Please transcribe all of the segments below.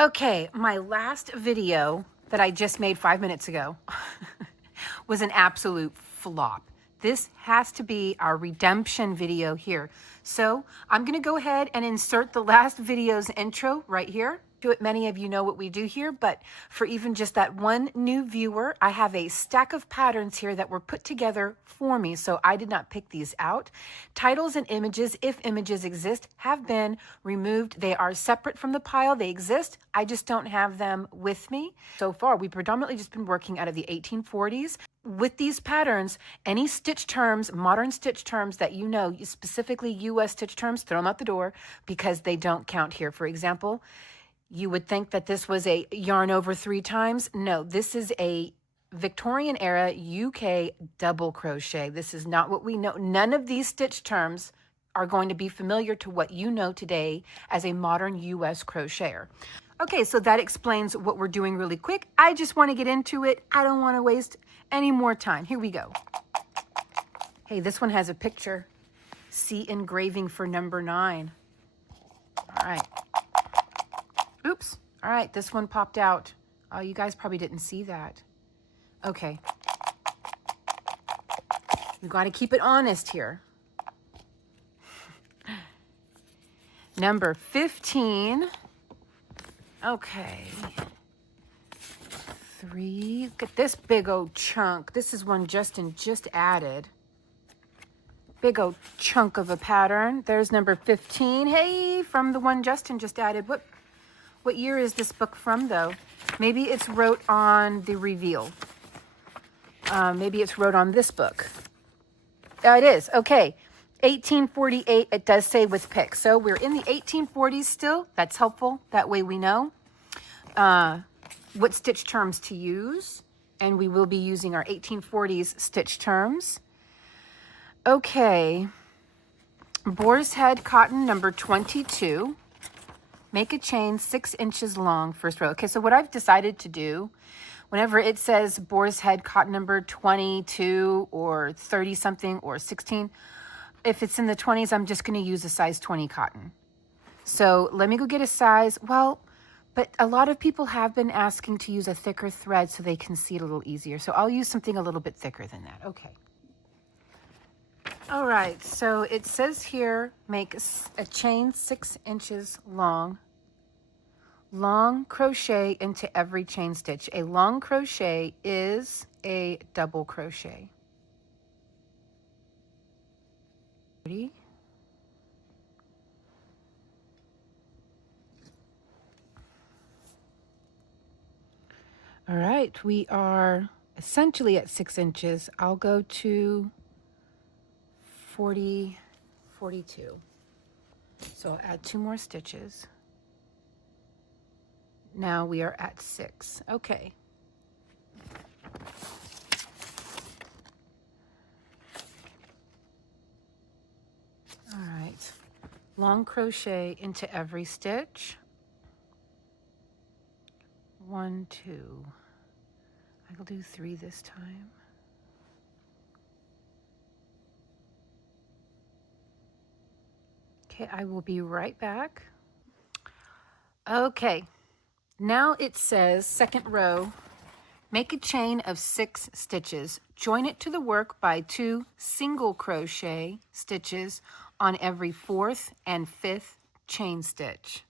Okay, my last video that I just made 5 minutes ago was an absolute flop. This has to be our redemption video here. So I'm gonna go ahead and insert the last video's intro right here. Many of you know what we do here, but for even just that one new viewer, I have a stack of patterns here that were put together for me, so I did not pick these out. Titles and images, if images exist, have been removed. They are separate from the pile. They exist. I just don't have them with me. So far, we've predominantly just been working out of the 1840s. With these patterns, any stitch terms, modern stitch terms that you know, specifically US stitch terms, throw them out the door because they don't count here. For example, you would think that this was a yarn over 3 times. No, this is a Victorian era UK double crochet. This is not what we know. None of these stitch terms are going to be familiar to what you know today as a modern US crocheter. Okay, so that explains what we're doing really quick. I just want to get into it. I don't want to waste any more time. Here we go. Hey, this one has a picture. See engraving for number 9. All right. Oops. All right, this one popped out. Oh, you guys probably didn't see that. Okay. You got to keep it honest here. Number 15. Okay. 3. Look at this big old chunk. This is one Justin just added. Big old chunk of a pattern. There's number 15. Hey, from the one Justin just added. What year is this book from, though? Maybe it's wrote on the reveal. Maybe it's wrote on this book. It is. Okay. 1848, it does say with pick. So we're in the 1840s still. That's helpful. That way we know what stitch terms to use. And we will be using our 1840s stitch terms. Okay. Boar's head cotton number 22. Make a chain 6 inches long, first row. Okay, so what I've decided to do, whenever it says boar's head cotton number 22 or 30 something or 16, if it's in the 20s, I'm just going to use a size 20 cotton. So let me go get a size. Well, but a lot of people have been asking to use a thicker thread so they can see it a little easier. So I'll use something a little bit thicker than that. Okay. All right, so it says here, make a chain 6 inches long. Long crochet into every chain stitch. A long crochet is a double crochet. Ready? All right, we are essentially at 6 inches. I'll go to 42. So I'll add 2 more stitches. Now we are at 6. Okay. All right. Long crochet into every stitch. 1, 2. I'll do 3 this time. Okay, I will be right back. Okay, now it says second row, make a chain of 6 stitches. Join it to the work by 2 single crochet stitches on every 4th and 5th chain stitch.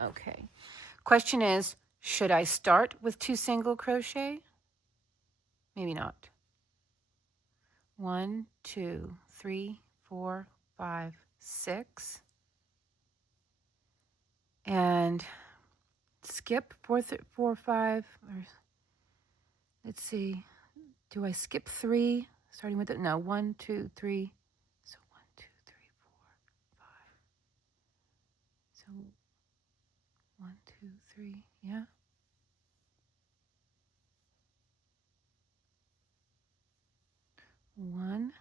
Okay, question is, should I start with 2 single crochet? Maybe not. 1, 2, 3, 4, 5, 6. And skip 4, 5, or let's see, do I skip 3? Starting with it? No, 1, 2, 3. So 1, 2, 3, 4, 5. So 1, 2, 3, yeah. One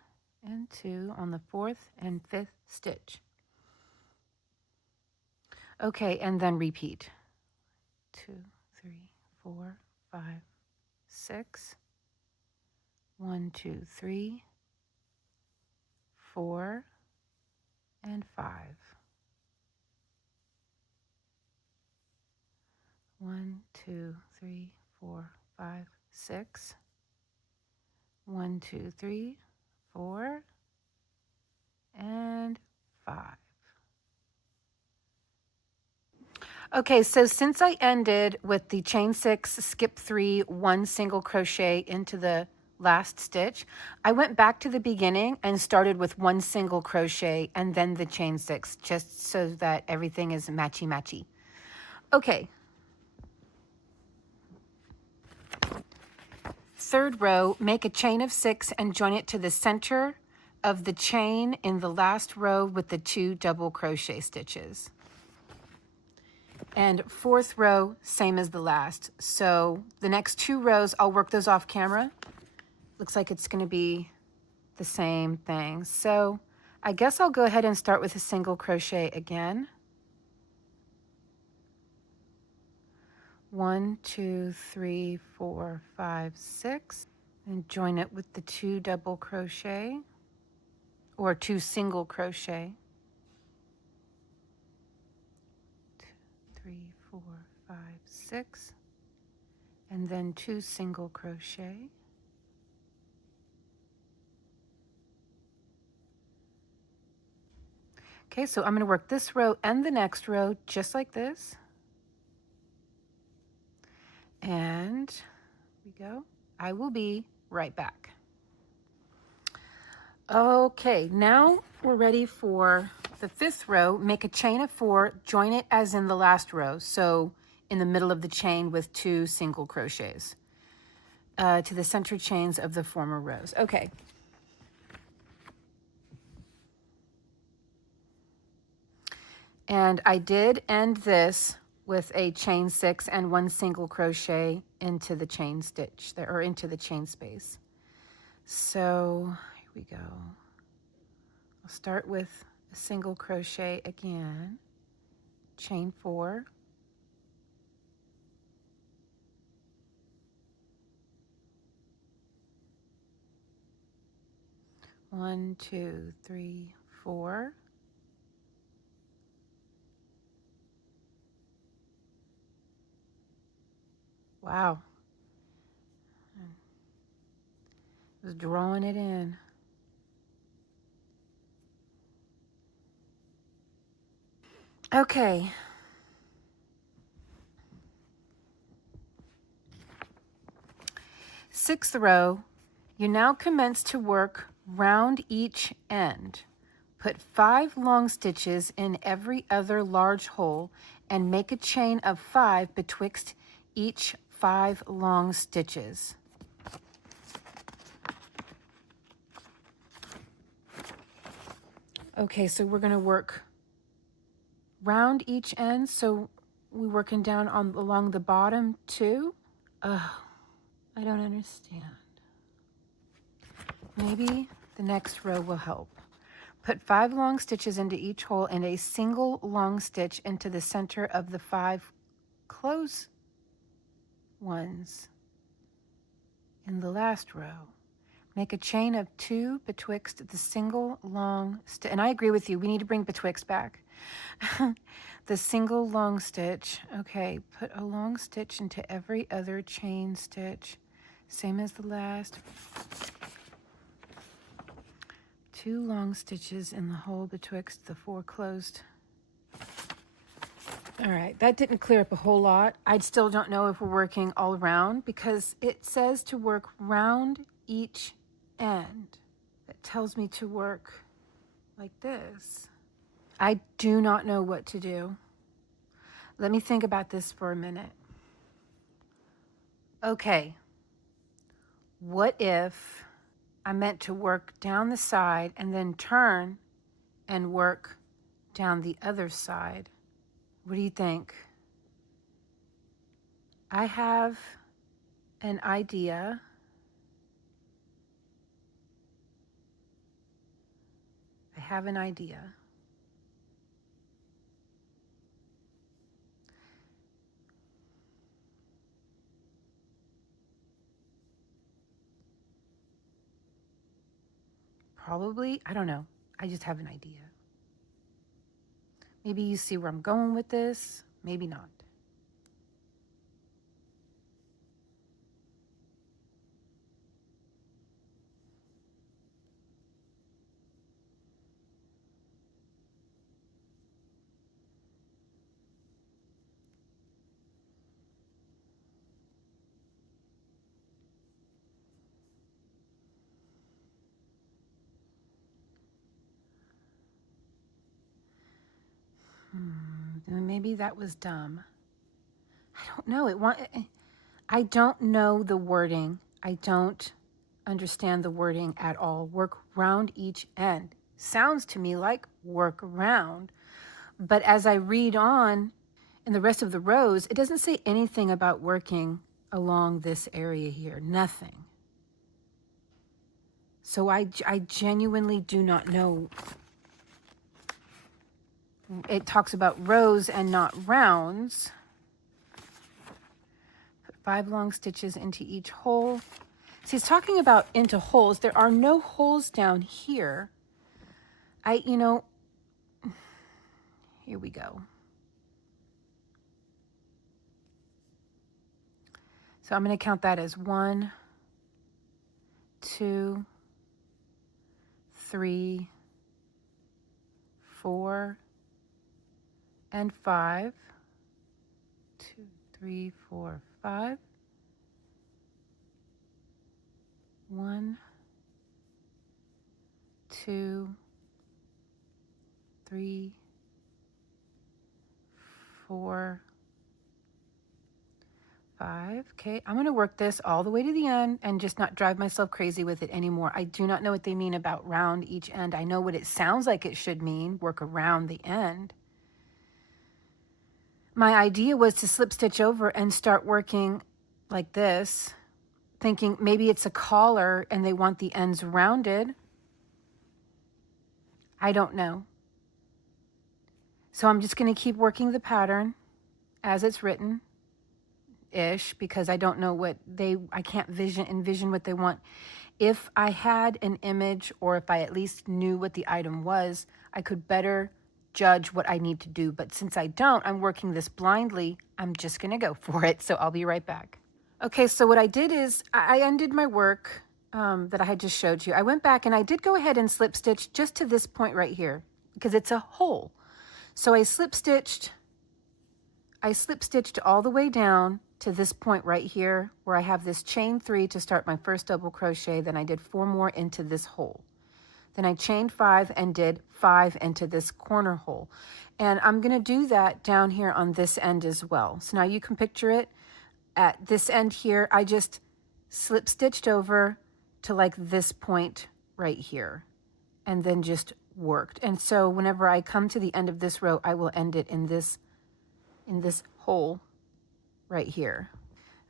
and 2 on the 4th and 5th stitch. Okay, and then repeat. 2, 3, 4, 5, 6. 1, 2, 3, 4, and 5. 1, 2, 3, 4, 5, 6. 1, 2, 3, 4, and 5. Okay, so since I ended with the chain 6, skip 3, 1 single crochet into the last stitch, I went back to the beginning and started with 1 single crochet and then the chain 6, just so that everything is matchy-matchy. Okay. Third row, make a chain of 6 and join it to the center of the chain in the last row with the 2 double crochet stitches. And fourth row, same as the last. So the next 2 rows, I'll work those off camera. Looks like it's going to be the same thing. So I guess I'll go ahead and start with a single crochet again. 1, 2, 3, 4, 5, 6. And join it with the 2 double crochet or 2 single crochet. 2, 3, 4, 5, 6. And then 2 single crochet. Okay, so I'm going to work this row and the next row just like this. And here we go. I will be right back. Okay, now we're ready for the 5th row. Make a chain of 4, join it as in the last row. So in the middle of the chain with 2 single crochets to the center chains of the former rows. Okay. And I did end this with a chain 6 and 1 single crochet into the chain stitch there, or into the chain space. So here we go. I'll start with a single crochet again, chain 4, one, 2, 3, 4. Wow. Just drawing it in. Okay. Sixth row, you now commence to work round each end. Put 5 long stitches in every other large hole and make a chain of 5 betwixt each 5 long stitches. Okay, so we're going to work round each end, so we're working down along the bottom too. Oh, I don't understand. Maybe the next row will help. Put 5 long stitches into each hole and a single long stitch into the center of the 5 close ones in the last row. Make a chain of 2 betwixt the single long stitch. And I agree with you, we need to bring betwixt back. The single long stitch. Okay, put a long stitch into every other chain stitch. Same as the last. 2 long stitches in the hole betwixt the 4 closed. All right, that didn't clear up a whole lot. I still don't know if we're working all around because it says to work round each end. That tells me to work like this. I do not know what to do. Let me think about this for a minute. Okay, what if I meant to work down the side and then turn and work down the other side? What do you think? I have an idea. I have an idea. Probably, I don't know. I just have an idea. Maybe you see where I'm going with this, maybe not. Maybe that was dumb. I don't know. I don't know the wording. I don't understand the wording at all. Work round each end. Sounds to me like work around. But as I read on in the rest of the rows, it doesn't say anything about working along this area here. Nothing. So I genuinely do not know. It talks about rows and not rounds. Put 5 long stitches into each hole. See, it's talking about into holes. There are no holes down here. Here we go. So I'm going to count that as 1, 2, 3, 4, and 5. 2, 3, 4, 5. 1, 2, 3, 4, 5. Okay, I'm going to work this all the way to the end and just not drive myself crazy with it anymore. I do not know what they mean about round each end. I know what it sounds like it should mean, work around the end. My idea was to slip stitch over and start working like this, thinking maybe it's a collar and they want the ends rounded. I don't know. So I'm just going to keep working the pattern as it's written ish, because I don't know what I can't envision what they want. If I had an image, or if I at least knew what the item was, I could better judge what I need to do. But since I don't, I'm working this blindly. I'm just going to go for it. So I'll be right back. Okay, so what I did is I undid my work that I had just showed you. I went back and I did go ahead and slip stitch just to this point right here because it's a hole. So I slip stitched all the way down to this point right here where I have this chain 3 to start my first double crochet. Then I did 4 more into this hole. Then I chained 5 and did 5 into this corner hole. And I'm going to do that down here on this end as well. So now you can picture it. At this end here, I just slip stitched over to like this point right here and then just worked. And so whenever I come to the end of this row, I will end it in this hole right here.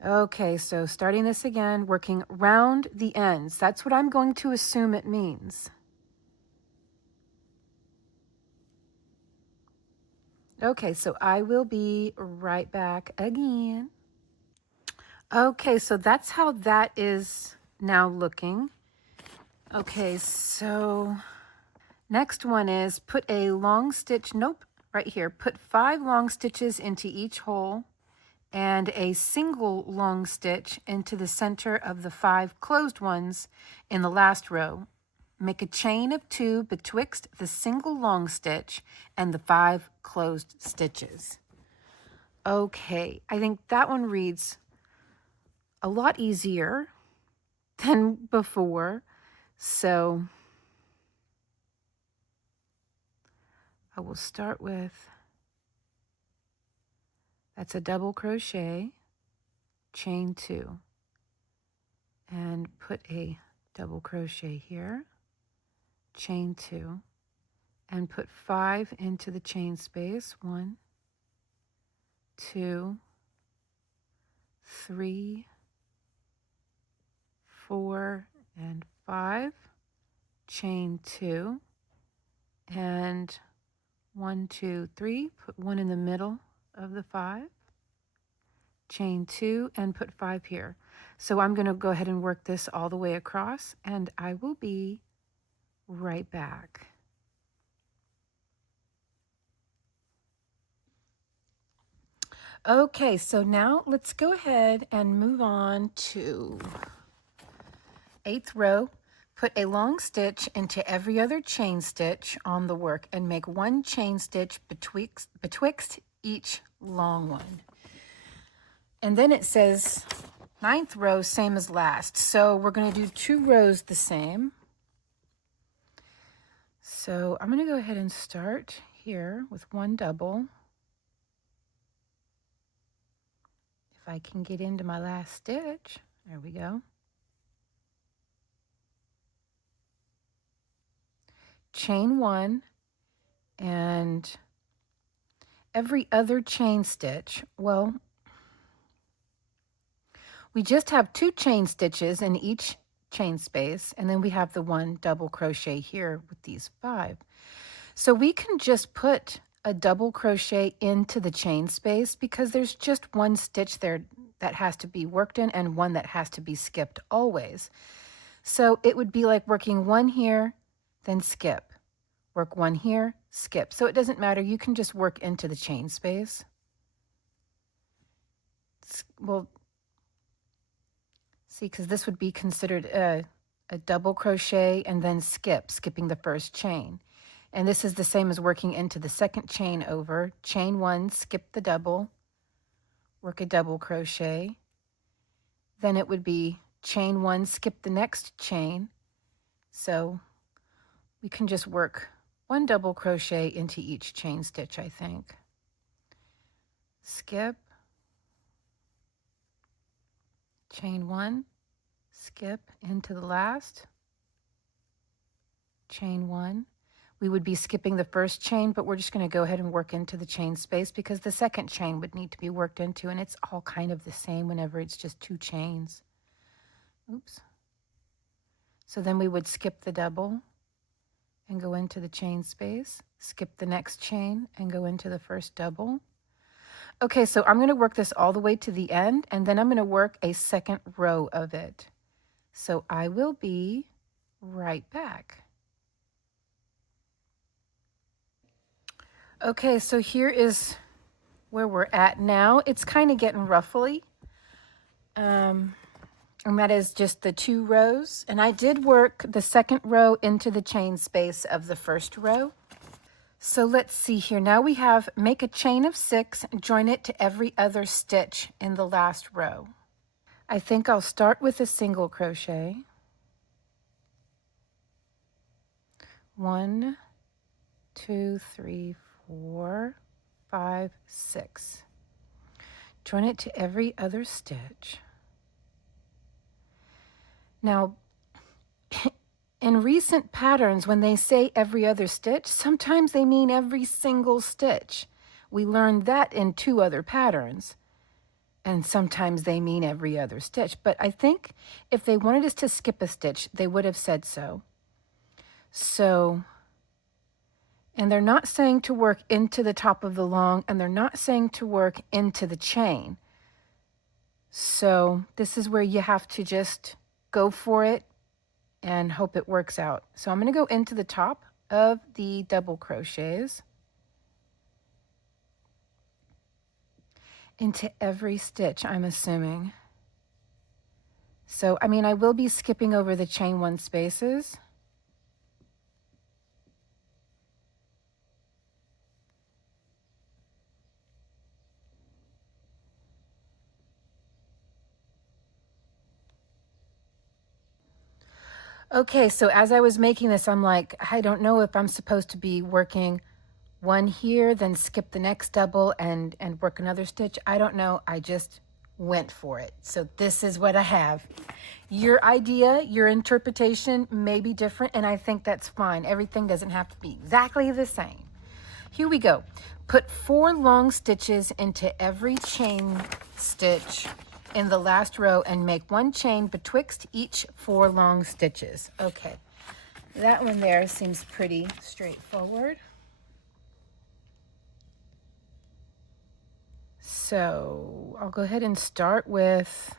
Okay, so starting this again, working round the ends. That's what I'm going to assume it means. Okay, so I will be right back again. Okay, so that's how that is now looking. Okay, so next one is put a long stitch, right here, put 5 long stitches into each hole and a single long stitch into the center of the 5 closed ones in the last row. Make a chain of 2 betwixt the single long stitch and the 5 closed stitches. Okay, I think that one reads a lot easier than before. So I will start with, that's a double crochet, chain 2, and put a double crochet here, chain 2, and put 5 into the chain space. 1, 2, 3, 4, and 5, chain 2, and 1, 2, 3, put 1 in the middle of the 5, chain 2, and put 5 here. So I'm going to go ahead and work this all the way across, and I will be right back. Okay, so now let's go ahead and move on to 8th row. Put a long stitch into every other chain stitch on the work and make 1 chain stitch betwixt each long one. And then it says 9th row, same as last. So we're going to do 2 rows the same. So I'm going to go ahead and start here with one double. If I can get into my last stitch, there we go. Chain one, and every other chain stitch, well, we just have 2 chain stitches in each chain space, and then we have the one double crochet here with these 5. So we can just put a double crochet into the chain space because there's just one stitch there that has to be worked in and one that has to be skipped always. So it would be like working one here, then skip. Work one here, skip. So it doesn't matter. You can just work into the chain space. Well, see, because this would be considered a double crochet and then skipping the first chain. And this is the same as working into the second chain over. Chain one, skip the double, work a double crochet. Then it would be chain one, skip the next chain. So we can just work one double crochet into each chain stitch, I think. Skip, chain one, skip into the last, chain one. We would be skipping the first chain, but we're just going to go ahead and work into the chain space because the second chain would need to be worked into, and it's all kind of the same whenever it's just 2 chains. Oops. So then we would skip the double and go into the chain space, skip the next chain and go into the first double. Okay, so I'm going to work this all the way to the end, and then I'm going to work a second row of it. So I will be right back. Okay, so here is where we're at now. It's kind of getting ruffly. And that is just the 2 rows. And I did work the second row into the chain space of the first row. So let's see here. Now we have make a chain of 6, join it to every other stitch in the last row. I think I'll start with a single crochet. 1, 2, 3, 4, 5, 6. Join it to every other stitch. Now, in recent patterns, when they say every other stitch, sometimes they mean every single stitch. We learned that in 2 other patterns. And sometimes they mean every other stitch. But I think if they wanted us to skip a stitch, they would have said so. So, and they're not saying to work into the top of the long, and they're not saying to work into the chain. So this is where you have to just go for it and hope it works out. So I'm going to go into the top of the double crochets into every stitch, I'm assuming. So, I mean, I will be skipping over the chain 1 spaces. Okay, so as I was making this, I'm like, I don't know if I'm supposed to be working 1 here, then skip the next double and work another stitch. I don't know. I just went for it. So this is what I have. Your idea, your interpretation may be different, and I think that's fine. Everything doesn't have to be exactly the same. Here we go. Put 4 long stitches into every chain stitch in the last row and make 1 chain betwixt each 4 long stitches. Okay, that one there seems pretty straightforward. So I'll go ahead and start with,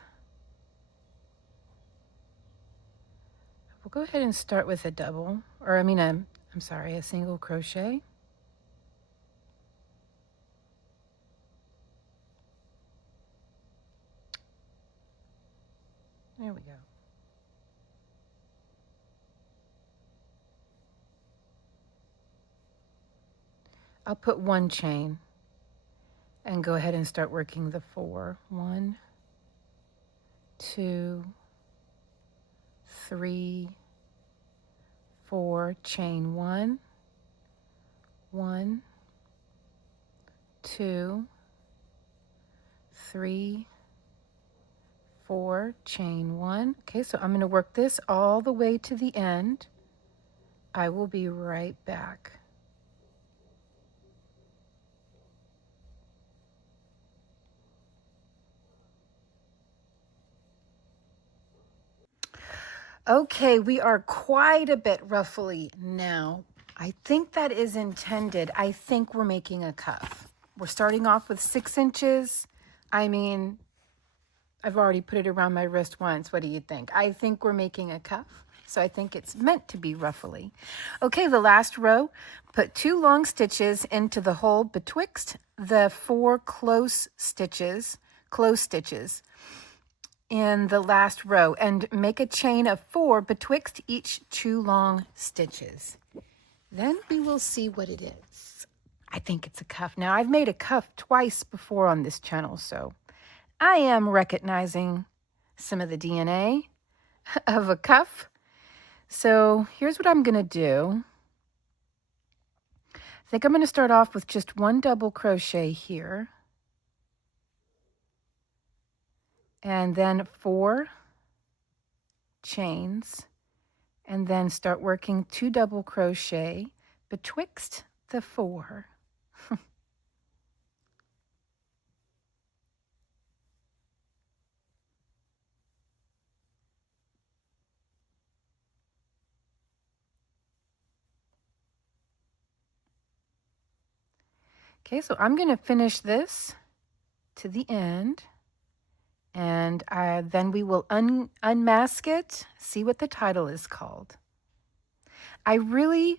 we'll go ahead and start with a double, or I'm sorry, a single crochet. There we go. I'll put 1 chain and go ahead and start working the 4. 1, 2, 3, 4, chain 1, 1, 2, 3, 4, chain 1. Okay, so I'm going to work this all the way to the end. I will be right back. Okay, we are quite a bit ruffly now. I think that is intended. I think we're making a cuff. We're starting off with 6 inches. I mean, I've already put it around my wrist once. What do you think? I think we're making a cuff. So I think it's meant to be ruffly. Okay, the last row, put 2 long stitches into the hole betwixt the 4 close stitches in the last row, and make a chain of 4 betwixt each 2 long stitches. Then we will see what it is. I think it's a cuff. Now, I've made a cuff twice before on this channel, so I am recognizing some of the DNA of a cuff. So here's what I'm going to do. I think I'm going to start off with just 1 double crochet here, and then 4 chains, and then start working 2 double crochet betwixt the 4. Okay, so I'm going to finish this to the end, and then we will unmask it, see what the title is called. I really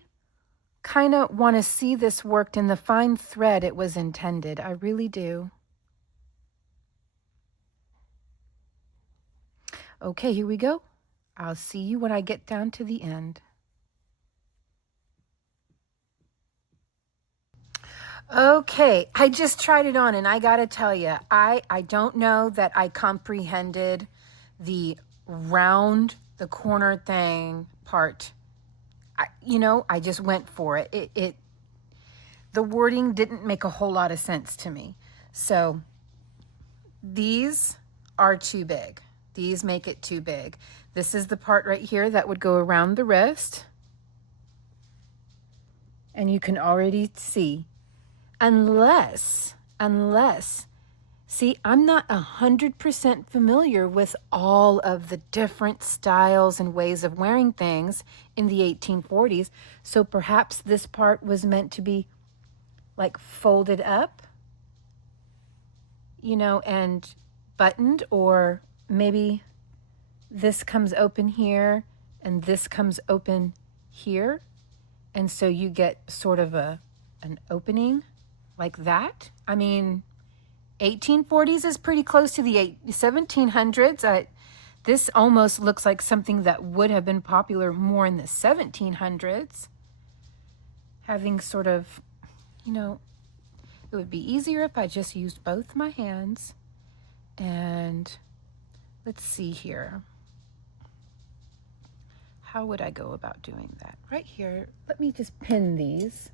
kind of want to see this worked in the fine thread it was intended. I really do. Okay, here we go. I'll see you when I get down to the end. Okay, I just tried it on, and I gotta tell you, I don't know that I comprehended the round the corner thing part. I just went for it. The wording didn't make a whole lot of sense to me. So these are too big. These make it too big. This is the part right here that would go around the wrist. And you can already see, unless, see, I'm not 100% familiar with all of the different styles and ways of wearing things in the 1840s. So perhaps this part was meant to be like folded up, and buttoned, or maybe this comes open here and this comes open here. And so you get sort of an opening like that. I mean, 1840s is pretty close to the 1700s. This almost looks like something that would have been popular more in the 1700s. Having sort of, it would be easier if I just used both my hands. And let's see here. How would I go about doing that? Right here, let me just pin these.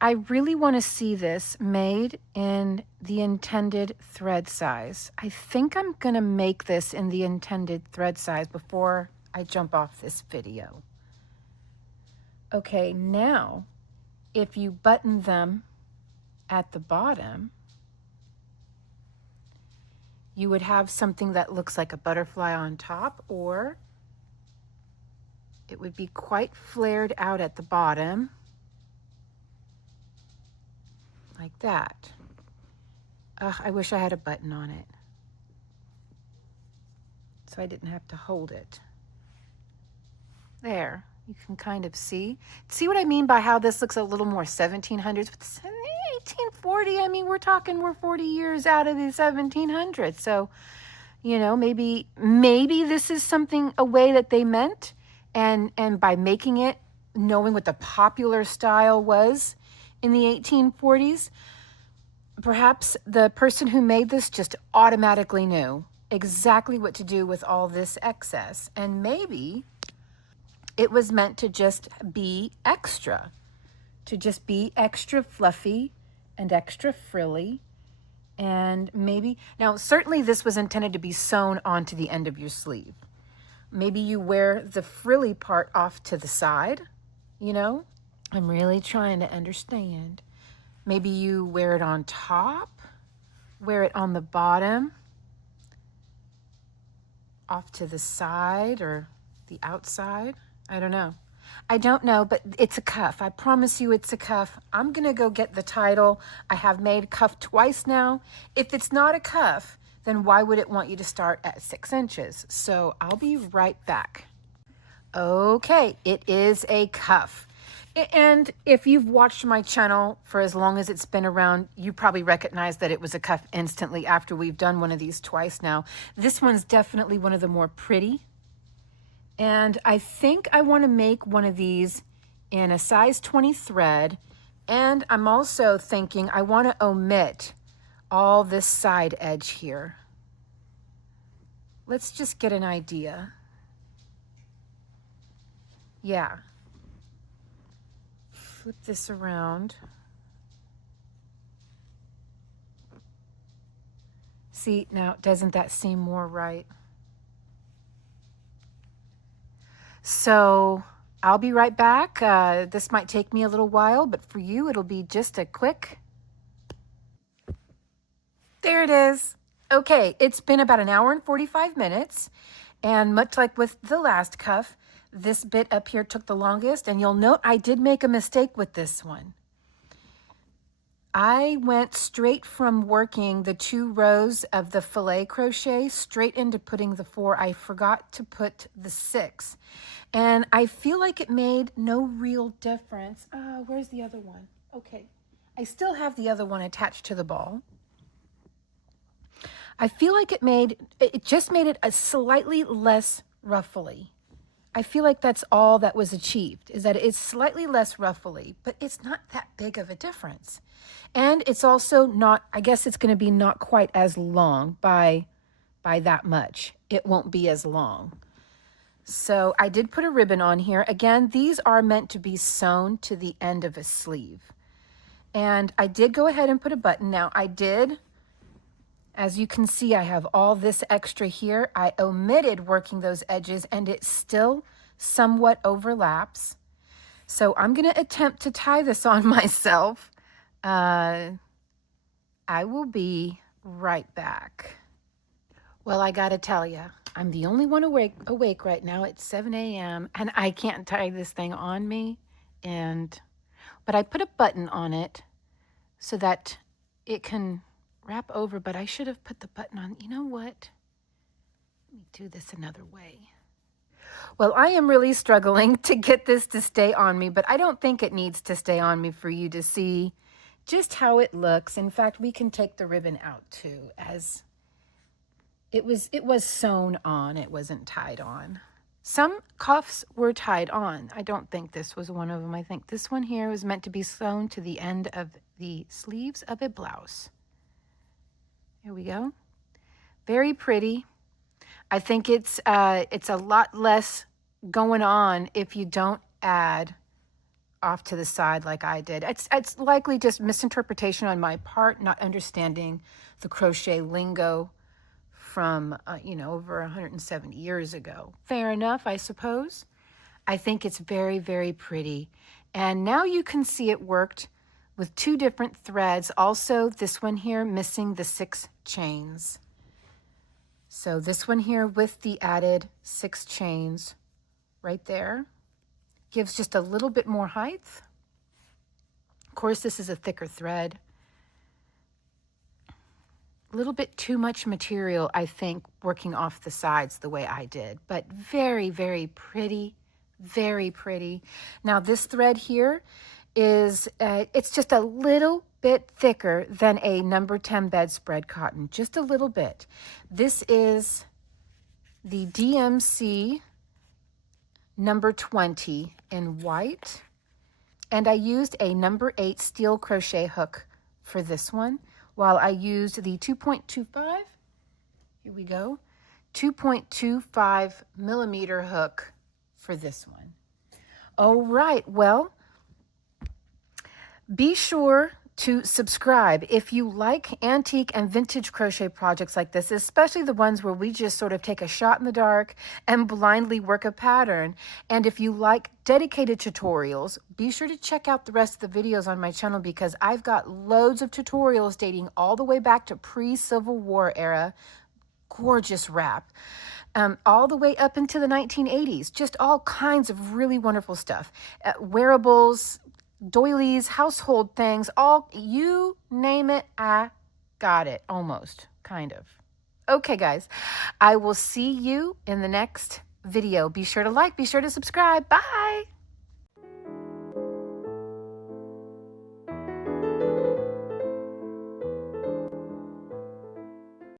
I really want to see this made in the intended thread size. I think I'm going to make this in the intended thread size before I jump off this video. Okay, now, if you button them at the bottom, you would have something that looks like a butterfly on top, or it would be quite flared out at the bottom, like that. I wish I had a button on it, so I didn't have to hold it. There, you can kind of see. See what I mean by how this looks a little more 1700s, but 1840, I mean, we're 40 years out of the 1700s. So, maybe this is a way that they meant. And by making it, knowing what the popular style was in the 1840s, perhaps the person who made this just automatically knew exactly what to do with all this excess. And maybe it was meant to just be extra fluffy and extra frilly. And maybe, now certainly this was intended to be sewn onto the end of your sleeve. Maybe you wear the frilly part off to the side, you know? I'm really trying to understand. Maybe you wear it on top, wear it on the bottom, off to the side or the outside. I don't know. I don't know, but it's a cuff. I promise you it's a cuff. I'm going to go get the title. I have made cuff twice now. If it's not a cuff, then why would it want you to start at 6 inches? So I'll be right back. Okay, it is a cuff. And if you've watched my channel for as long as it's been around, you probably recognize that it was a cuff instantly after we've done one of these twice now. This one's definitely one of the more pretty. And I think I want to make one of these in a size 20 thread. And I'm also thinking I want to omit all this side edge here. Let's just get an idea. Yeah. Flip this around. See, now doesn't that seem more right? So I'll be right back. This might take me a little while, but for you, it'll be just a quick. There it is. Okay, it's been about an hour and 45 minutes. And much like with the last cuff, this bit up here took the longest. And you'll note I did make a mistake with this one. I went straight from working the 2 rows of the filet crochet straight into putting the 4. I forgot to put the 6. And I feel like it made no real difference. Where's the other one? Okay. I still have the other one attached to the ball. I feel like it just made it a slightly less ruffly. I feel like that's all that was achieved, is that it's slightly less ruffly, but it's not that big of a difference. And it's also not, I guess it's going to be not quite as long by that much. It won't be as long. So I did put a ribbon on here. Again, these are meant to be sewn to the end of a sleeve. And I did go ahead and put a button. Now I did, as you can see, I have all this extra here. I omitted working those edges and it still somewhat overlaps. So I'm going to attempt to tie this on myself. I will be right back. Well, I got to tell you, I'm the only one awake right now. It's 7 a.m. and I can't tie this thing on me. But I put a button on it so that it can wrap over, but I should have put the button on. You know what? Let me do this another way. Well, I am really struggling to get this to stay on me, but I don't think it needs to stay on me for you to see just how it looks. In fact, we can take the ribbon out too, as it was sewn on. It wasn't tied on. Some cuffs were tied on. I don't think this was one of them. I think this one here was meant to be sewn to the end of the sleeves of a blouse. Here we go. Very pretty. I think it's a lot less going on if you don't add off to the side like I did. It's likely just misinterpretation on my part, not understanding the crochet lingo from, over 170 years ago. Fair enough, I suppose. I think it's very, very pretty. And now you can see it worked with 2 different threads. Also, this one here missing the 6 chains. So this one here with the added 6 chains right there gives just a little bit more height. Of course, this is a thicker thread. A little bit too much material, I think, working off the sides the way I did, but very, very pretty, very pretty. Now this thread here is, it's just a little bit thicker than a number 10 bedspread cotton, just a little bit. This is the DMC number 20 in white, and I used a number 8 steel crochet hook for this one, while I used the 2.25, here we go, 2.25 millimeter hook for this one. All right, well, be sure to subscribe. If you like antique and vintage crochet projects like this, especially the ones where we just sort of take a shot in the dark and blindly work a pattern, and if you like dedicated tutorials, be sure to check out the rest of the videos on my channel because I've got loads of tutorials dating all the way back to pre-Civil War era. Gorgeous wrap. All the way up into the 1980s. Just all kinds of really wonderful stuff. Wearables, doilies, household things, all, you name it, I got it, almost, kind of. Okay, guys, I will see you in the next video. Be sure to like, be sure to subscribe. Bye.